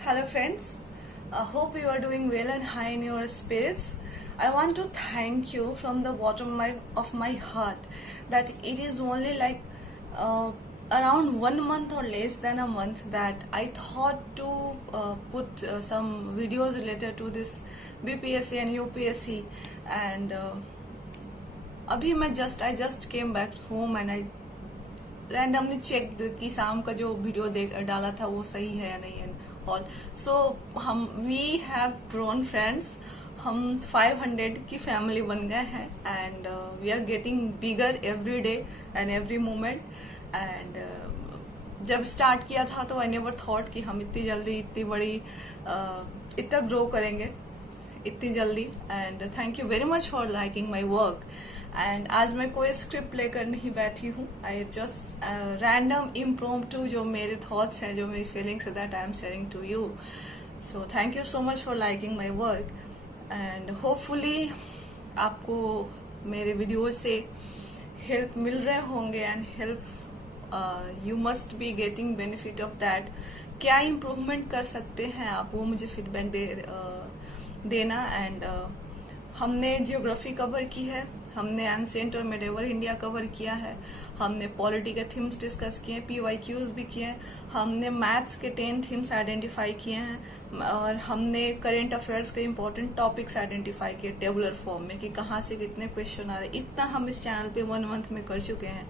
Hello friends, I hope you are doing well and high in your spirits. I want to thank you from the bottom of my heart that it is only like around 1 month or less than a month that I thought to put some videos related to this BPSC and UPSC and अभी मैं I just came back home and I randomly check कि शाम का जो video डाला था वो सही है या नहीं है ऑल सो हम वी हैव ग्रोन फ्रेंड्स हम 500 की फैमिली बन गए हैं and we are getting bigger every day and every moment and जब स्टार्ट किया था तो आई नेवर थॉट कि हम इतनी जल्दी इतनी बड़ी इतना ग्रो करेंगे इतनी जल्दी and thank you very much for liking my work and आज मैं कोई स्क्रिप्ट लेकर नहीं बैठी हूँ आई जस्ट रैंडम इम्प्रोम्प्टू जो मेरे थॉट्स हैं जो मेरी फीलिंग्स है that I am sharing to you so thank you so much for liking my work and hopefully आपको मेरे वीडियोज से हेल्प मिल रहे होंगे and help you must be getting benefit of that क्या इम्प्रूवमेंट कर सकते हैं आप वो मुझे फीडबैक देना एंड हमने जियोग्राफी कवर की है हमने एंसेंट और मेडिवल इंडिया कवर किया है हमने पॉलिटी के थीम्स डिस्कस किए हैं PYQs भी किए हैं हमने मैथ्स के 10 थीम्स आइडेंटिफाई किए हैं और हमने करंट अफेयर्स के इम्पोर्टेंट टॉपिक्स आइडेंटिफाई किए टेबुलर फॉर्म में कि कहाँ से कितने क्वेश्चन आ रहे इतना हम इस चैनल पे 1 मंथ में कर चुके हैं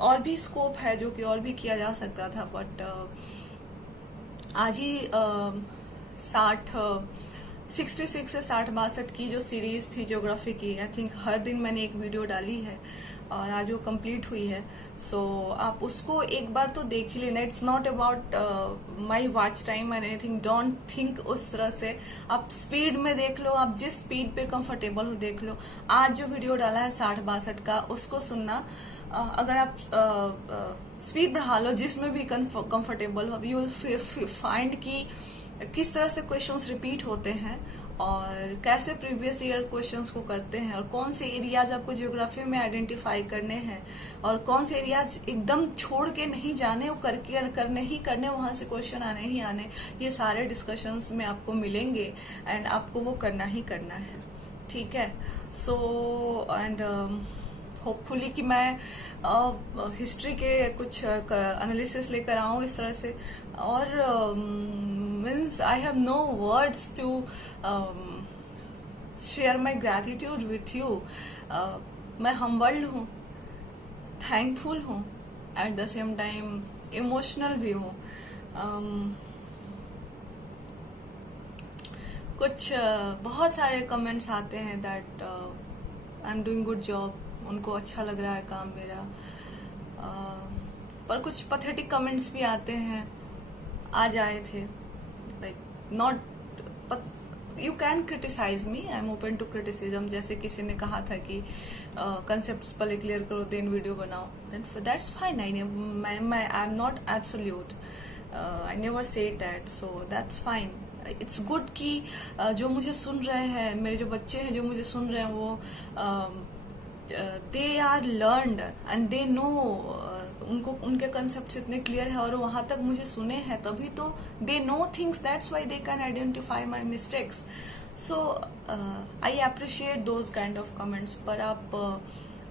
और भी स्कोप है जो कि और भी किया जा सकता था बट आज ही 66 से 60-62 की जो सीरीज थी ज्योग्राफी की आई थिंक हर दिन मैंने एक वीडियो डाली है और आज वो कंप्लीट हुई है सो आप उसको एक बार तो देख ही लेना it's not about my watch time and anything don't think उस तरह से आप स्पीड में देख लो आप जिस स्पीड पे कंफर्टेबल हो देख लो आज जो वीडियो डाला है 60-62 का उसको सुनना अगर आप स्पीड बढ़ा लो जिसमें भी कंफर्टेबल हो यू विल फाइंड कि किस तरह से क्वेश्चंस रिपीट होते हैं और कैसे प्रीवियस ईयर क्वेश्चंस को करते हैं और कौन से एरियाज आपको ज्योग्राफी में आइडेंटिफाई करने हैं और कौन से एरियाज एकदम छोड़ के नहीं जाने वो करने ही करने वहां से क्वेश्चन आने ही आने ये सारे डिस्कशंस में आपको मिलेंगे एंड आपको वो करना ही करना है ठीक है सो एंड होपफुली कि मैं हिस्ट्री के कुछ एनालिसिस लेकर आऊं इस तरह से और means I have no words to share my gratitude with you मैं हम्बल्ड हूँ थैंकफुल हूँ at the same time emotional भी हूँ कुछ बहुत सारे कमेंट्स आते हैं that I am doing good job उनको अच्छा लग रहा है काम मेरा पर कुछ पैथेटिक कमेंट्स भी आते हैं आज आए थे like not you can criticise me I am open to criticism जैसे किसी ने कहा था कि कंसेप्ट पहले क्लियर करो देन वीडियो बनाओ then that's fine I am not absolute I never said that so that's fine it's good कि जो मुझे सुन रहे हैं मेरे जो बच्चे हैं जो मुझे सुन रहे हैं वो they are learned and they know उनको उनके कंसेप्ट इतने क्लियर है और वहां तक मुझे सुने हैं तभी तो they know things that's why they can identify my mistakes so I appreciate those kind of comments पर आप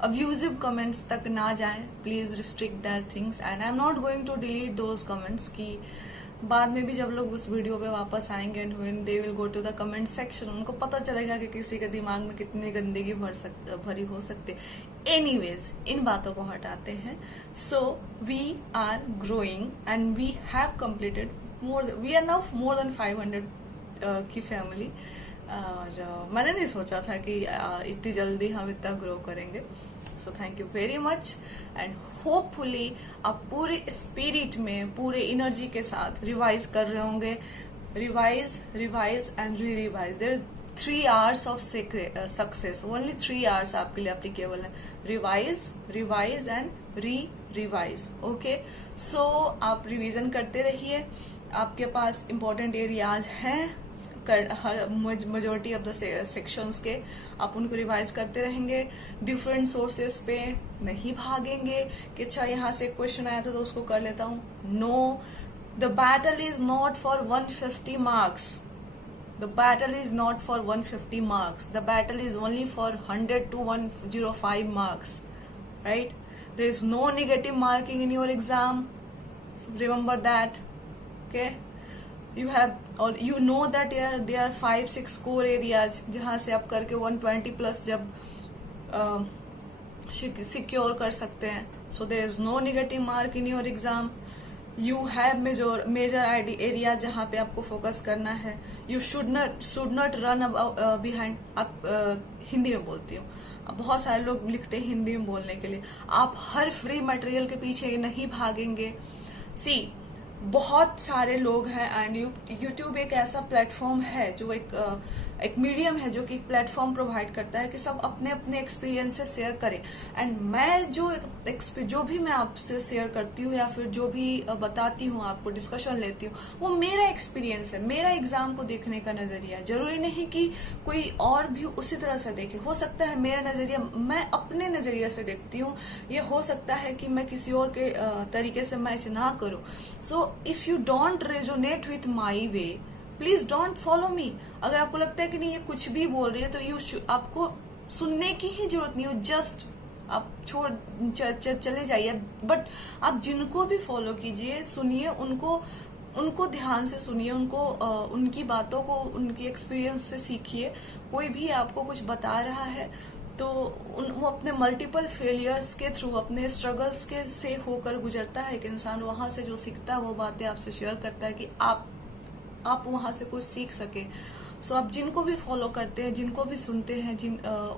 अब्यूजिव कमेंट्स तक ना जाएं please restrict that things and I am not going to delete those comments की बाद में भी जब लोग उस वीडियो पे वापस आएंगे and when they will go to the comment section उनको पता चलेगा कि किसी के दिमाग में कितनी गंदगी भरी हो सकती है एनीवेज इन बातों को हटाते हैं so we are growing and we have completed we are now more than 500 की फैमिली और मैंने नहीं सोचा था कि इतनी जल्दी हम इतना ग्रो करेंगे सो thank you very much and hopefully आप पूरे स्पिरिट में पूरे एनर्जी के साथ रिवाइज कर रहे होंगे revise and revise there 3 hours of success only 3 hours आपके लिए एप्लीकेबल है revise and revise okay so आप रिवीजन करते रहिए आपके पास इंपॉर्टेंट एरियाज हैं हर मेजोरिटी ऑफ द सेक्शंस के आप उनको रिवाइज करते रहेंगे डिफरेंट सोर्सेस पे नहीं भागेंगे कि अच्छा यहाँ से क्वेश्चन आया था तो उसको कर लेता हूँ no The battle is not for 150 marks. The battle is not for 150 marks. The battle is only for 100 to 105 marks. Right? There is no negative marking in your exam. Remember that. Okay? You have, or you know that there are 5-6 core areas जहाँ से आप करके 120 plus जब secure कर सकते हैं. So there is no negative mark in your exam. You have major area जहाँ पे आपको फोकस करना है. You should not run behind. आप हिंदी में बोलती हूँ. बहुत सारे लोग लिखते हैं हिंदी में बोलने के लिए. आप हर फ्री मटेरियल के पीछे नहीं भागेंगे. सी, बहुत सारे लोग हैं एंड यूट्यूब एक ऐसा प्लेटफॉर्म है जो एक मीडियम है जो कि एक प्लेटफॉर्म प्रोवाइड करता है कि सब अपने अपने एक्सपीरियंसेस शेयर करें. एंड मैं जो भी मैं आपसे शेयर करती हूँ या फिर जो भी बताती हूँ आपको, डिस्कशन लेती हूँ, वो मेरा एक्सपीरियंस है, मेरा एग्जाम को देखने का नजरिया है. जरूरी नहीं कि कोई और भी उसी तरह से देखे. हो सकता है मेरा नजरिया, मैं अपने नजरिए से देखती हूँ, ये हो सकता है कि मैं किसी और के तरीके से मैच ना करूँ. So if you don't resonate with my way, please don't follow me. अगर आपको लगता है कि नहीं ये कुछ भी बोल रही है तो आपको सुनने की ही जरूरत नहीं हो. जस्ट आप चले जाइए. बट आप जिनको भी फॉलो कीजिए, सुनिए उनको ध्यान से सुनिए, उनकी बातों को, उनकी एक्सपीरियंस से सीखिए. कोई भी आपको कुछ बता रहा है तो वो अपने मल्टीपल फेलियर्स के थ्रू, अपने स्ट्रगल्स के से होकर गुजरता है. एक इंसान वहां से जो सीखता है वो बातें आपसे शेयर करता है कि आप वहां से कुछ सीख सके. सो आप जिनको भी फॉलो करते हैं, जिनको भी सुनते हैं,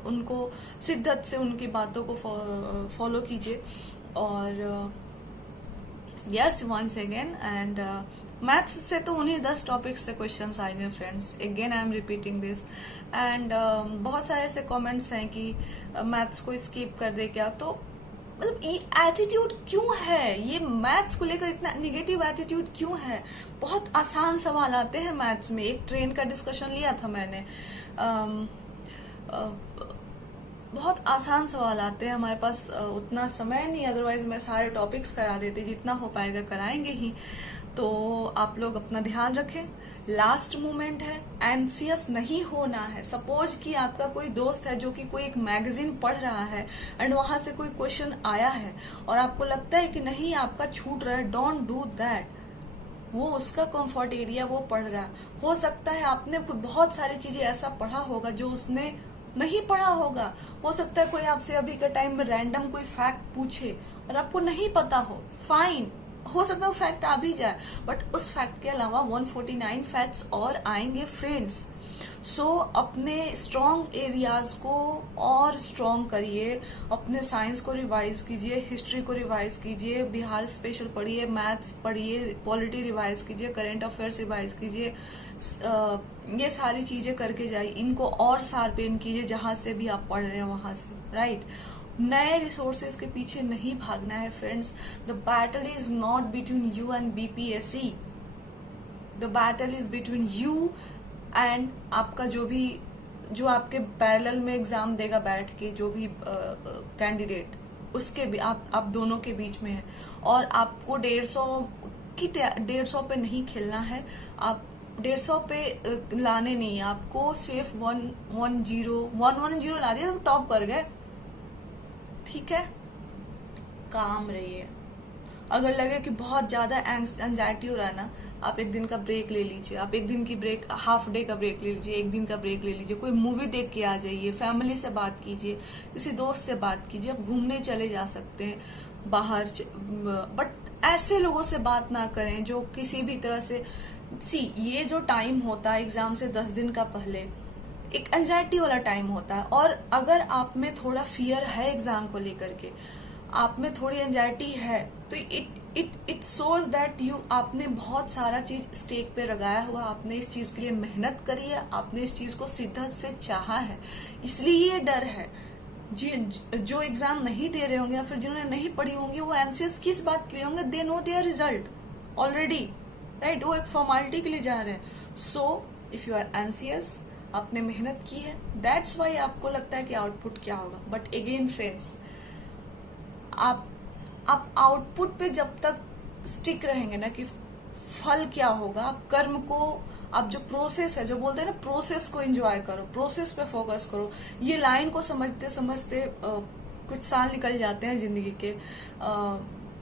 उनको शिद्दत से उनकी बातों को फॉलो कीजिए. और yes, once again, and maths से तो उन्हीं 10 टॉपिक्स से क्वेश्चंस आएंगे friends. Again I am repeating this. And बहुत सारे ऐसे कमेंट्स हैं कि मैथ्स को स्किप कर दे क्या. तो मतलब ये एटीट्यूड क्यों है, ये मैथ्स को लेकर इतना निगेटिव एटीट्यूड क्यों है. बहुत आसान सवाल आते हैं मैथ्स में. एक ट्रेन का डिस्कशन लिया था मैंने. बहुत आसान सवाल आते हैं. हमारे पास उतना समय नहीं, अदरवाइज मैं सारे टॉपिक्स करा देती. जितना हो पाएगा कराएंगे ही. तो आप लोग अपना ध्यान रखें. लास्ट मोमेंट है, एंसियस नहीं होना है. सपोज कि आपका कोई दोस्त है जो कि कोई एक मैगजीन पढ़ रहा है एंड वहां से कोई क्वेश्चन आया है और आपको लगता है कि नहीं आपका छूट रहा है. Don't do that. वो उसका कंफर्ट एरिया, वो पढ़ रहा है. हो सकता है आपने बहुत सारी चीजें ऐसा पढ़ा होगा जो उसने नहीं पढ़ा होगा. हो सकता है कोई आपसे अभी के टाइम में रैंडम कोई फैक्ट पूछे और आपको नहीं पता हो. फाइन, हो सकता है वो फैक्ट आ भी जाए, बट उस फैक्ट के अलावा 149 फैक्ट्स और आएंगे फ्रेंड्स. सो अपने स्ट्रॉन्ग एरियाज को और स्ट्रॉन्ग करिए. अपने साइंस को रिवाइज कीजिए, हिस्ट्री को रिवाइज कीजिए, बिहार स्पेशल पढ़िए, मैथ्स पढ़िए, पॉलिटी रिवाइज कीजिए, करंट अफेयर्स रिवाइज कीजिए. ये सारी चीजें करके जाइए. इनको और शार्पेन कीजिए जहां से भी आप पढ़ रहे हैं वहां से. राइट? नए रिसोर्सेज के पीछे नहीं भागना है friends. The battle is not between you and BPSC. The battle is between you and आपका जो आपके पैरेलल में एग्जाम देगा बैठ के, जो भी कैंडिडेट, उसके भी आप दोनों के बीच में है. और आपको 150 पे नहीं खेलना है. आप 150 पे लाने नहीं है आपको. सिर्फ 110 ला दिया तो टॉप कर गए. ठीक है, काम रहिए. अगर लगे कि बहुत ज्यादा एंजाइटी हो रहा है ना, आप एक दिन का ब्रेक ले लीजिए. आप एक दिन की ब्रेक, हाफ डे का ब्रेक ले लीजिए, एक दिन का ब्रेक ले लीजिए. कोई मूवी देख के आ जाइए, फैमिली से बात कीजिए, किसी दोस्त से बात कीजिए. आप घूमने चले जा सकते हैं बाहर, बट ऐसे लोगों से बात ना करें जो किसी भी तरह से. ये जो टाइम होता है एग्जाम से 10 दिन का पहले, एक एंजाइटी वाला टाइम होता है. और अगर आप में थोड़ा फियर है एग्जाम को लेकर के, आप में थोड़ी एंजाइटी है, तो इट शोज दैट आपने बहुत सारा चीज स्टेक पे लगाया हुआ. आपने इस चीज के लिए मेहनत करी है, आपने इस चीज को शिद्दत से चाहा है. इसलिए ये डर है. जो एग्जाम नहीं दे रहे होंगे या फिर जिन्होंने नहीं पढ़ी होंगी, वो एंसियस किस बात के लिए होंगे? They know there result already. Right? वो एक फॉर्मेलिटी के लिए जा रहे हैं. सो इफ यू आर एंसियस, आपने मेहनत की है, दैट्स वाई आपको लगता है कि आउटपुट क्या होगा. बट अगेन फ्रेंड्स, आप आउटपुट पे जब तक स्टिक रहेंगे ना कि फल क्या होगा, आप कर्म को, आप जो प्रोसेस है, जो बोलते हैं ना, प्रोसेस को एंजॉय करो, प्रोसेस पे फोकस करो। ये लाइन को समझते समझते कुछ साल निकल जाते हैं जिंदगी के,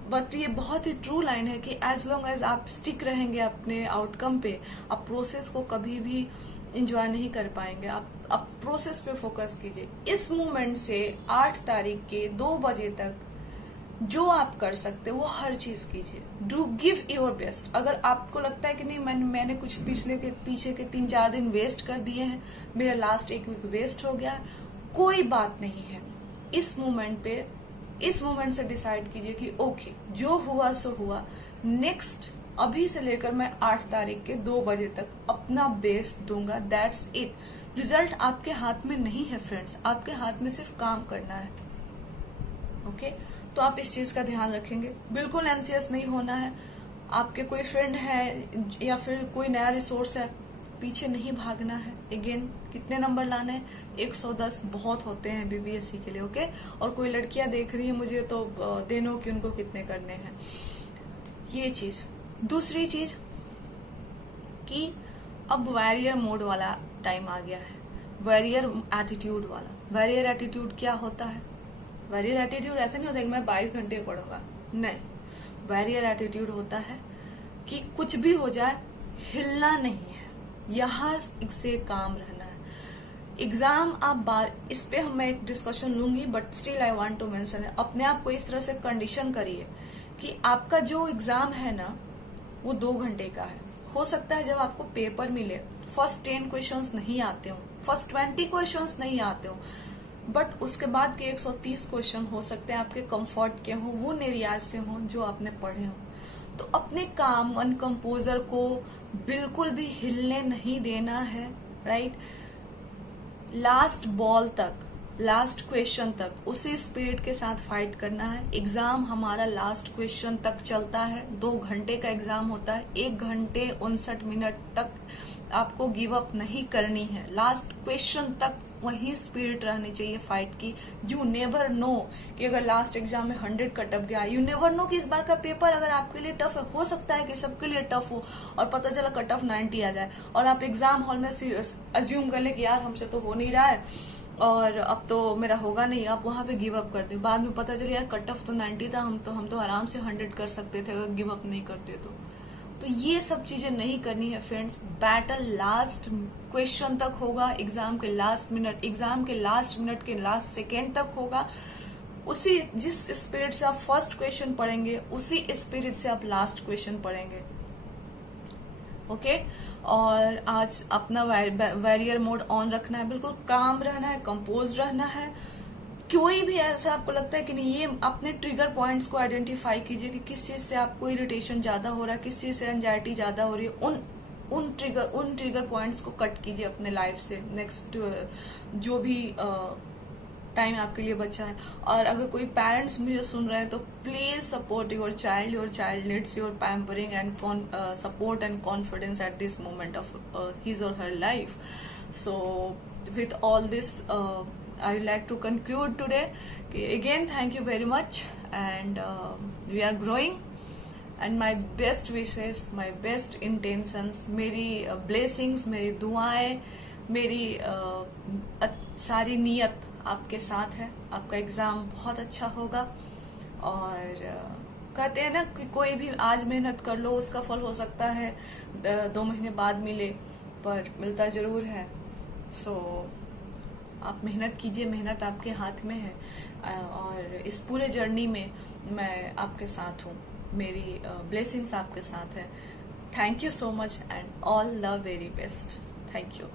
बट ये बहुत ही ट्रू लाइन है कि एज लॉन्ग एज आप स्टिक रहेंगे अपने आउटकम पे, आप प्रोसेस को कभी भी एंजॉय नहीं कर पाएंगे। आप प्रोसेस पे फोकस कीजिए। इस मोमेंट से 8 तारीख के 2 बजे तक जो आप कर सकते वो हर चीज कीजिए। Do give your best. अगर आपको लगता है कि नहीं मैंने कुछ पीछे के 3-4 दिन वेस्ट कर दिए हैं, मेरा लास्ट 1 वीक वेस्ट हो गया है, कोई बात नहीं है। इस मोमेंट से डिसाइड कीजिए कि ओके, जो हुआ सो हुआ। नेक्स्ट अभी से लेकर मैं 8 तारीख के 2 बजे तक अपना बेस्ट दूंगा। That's it. रिजल्ट आपके हाथ में नहीं है फ्रेंड्स, आपके हाथ में सिर्फ काम करना है। ओके, तो आप इस चीज का ध्यान रखेंगे। बिल्कुल एंसियस नहीं होना है। आपके कोई फ्रेंड है या फिर कोई नया रिसोर्स है, पीछे नहीं भागना है। अगेन, कितने नंबर लाने हैं? 110 बहुत होते हैं बीबीएससी के लिए। ओके, और कोई लड़कियां देख रही है मुझे तो दे नो कि उनको कितने करने हैं। ये चीज। दूसरी चीज कि अब वॉरियर मोड वाला टाइम आ गया है, वॉरियर एटीट्यूड वाला। वॉरियर एटीट्यूड क्या होता है? वॉरियर एटीट्यूड ऐसा नहीं होता कि मैं 22 घंटे पढ़ूंगा, नहीं। वॉरियर एटीट्यूड होता है कि कुछ भी हो जाए हिलना नहीं है, यहाँ से काम रहना है। एग्जाम आप इस पे मैं एक डिस्कशन लूंगी, but still I want to mention है। अपने आप को इस तरह से कंडीशन करिए कि आपका जो एग्जाम है ना वो 2 घंटे का है। हो सकता है जब आपको पेपर मिले फर्स्ट 10 क्वेश्चंस नहीं आते हो, फर्स्ट 20 क्वेश्चंस नहीं आते हो, बट उसके बाद के 130 क्वेश्चन हो सकते हैं आपके कंफर्ट के हों, वो निर्याज से हों जो आपने पढ़े हों। तो अपने काम मन कंपोजर को बिल्कुल भी हिलने नहीं देना है, राइट। लास्ट बॉल तक, लास्ट क्वेश्चन तक उसी स्पिरिट के साथ फाइट करना है। एग्जाम हमारा लास्ट क्वेश्चन तक चलता है। 2 घंटे का एग्जाम होता है। 1 घंटे 59 मिनट तक आपको गिव अप नहीं करनी है। लास्ट क्वेश्चन तक वही स्पिरिट रहनी चाहिए फाइट की। यू नेवर नो कि अगर लास्ट एग्जाम में 100 का टफ गया, यू नेवर नो कि इस बार का पेपर अगर आपके लिए टफ है, हो सकता है कि सबके लिए टफ हो और पता चला कट ऑफ 90 आ जाए और आप एग्जाम हॉल में अज्यूम कर ले कि यार हमसे तो हो नहीं रहा है और अब तो मेरा होगा नहीं, आप वहां पे गिव अप कर दे। बाद में पता चले यार कट ऑफ तो 90 था, हम तो आराम से 100 कर सकते थे अगर गिव अप नहीं करते तो ये सब चीजें नहीं करनी है फ्रेंड्स। बैटल लास्ट क्वेश्चन तक होगा, एग्जाम के लास्ट मिनट, एग्जाम के लास्ट मिनट के लास्ट सेकेंड तक होगा। उसी जिस स्पिरिट से आप फर्स्ट क्वेश्चन पढ़ेंगे उसी स्पिरिट से आप लास्ट क्वेश्चन पढ़ेंगे। ओके, और आज अपना वॉरियर मोड ऑन रखना है, बिल्कुल काम रहना है, कंपोज रहना है। कोई भी ऐसा आपको लगता है कि नहीं, ये अपने ट्रिगर पॉइंट्स को आइडेंटिफाई कीजिए कि किस चीज से आपको इरिटेशन ज्यादा हो रहा है, किस चीज से एंजाइटी ज्यादा हो रही है। उन ट्रिगर पॉइंट्स को कट कीजिए अपने लाइफ से। नेक्स्ट जो भी टाइम आपके लिए बचा है। और अगर कोई पेरेंट्स मुझे सुन रहे हैं तो please support your child needs your pampering and support and confidence at this moment of his or her life. So with all this I would like to conclude today. Again, thank you very much, and we are growing. And my best wishes, my best intentions, मेरी blessings, मेरी दुआएं, मेरी सारी नीयत आपके साथ है। आपका एग्जाम बहुत अच्छा होगा। और कहते हैं ना कि कोई भी आज मेहनत कर लो उसका फल हो सकता है 2 महीने बाद मिले, पर मिलता जरूर है। सो आप मेहनत कीजिए, मेहनत आपके हाथ में है। और इस पूरे जर्नी में मैं आपके साथ हूँ, मेरी ब्लेसिंग्स आपके साथ है। Thank you so much and all the very best. Thank you.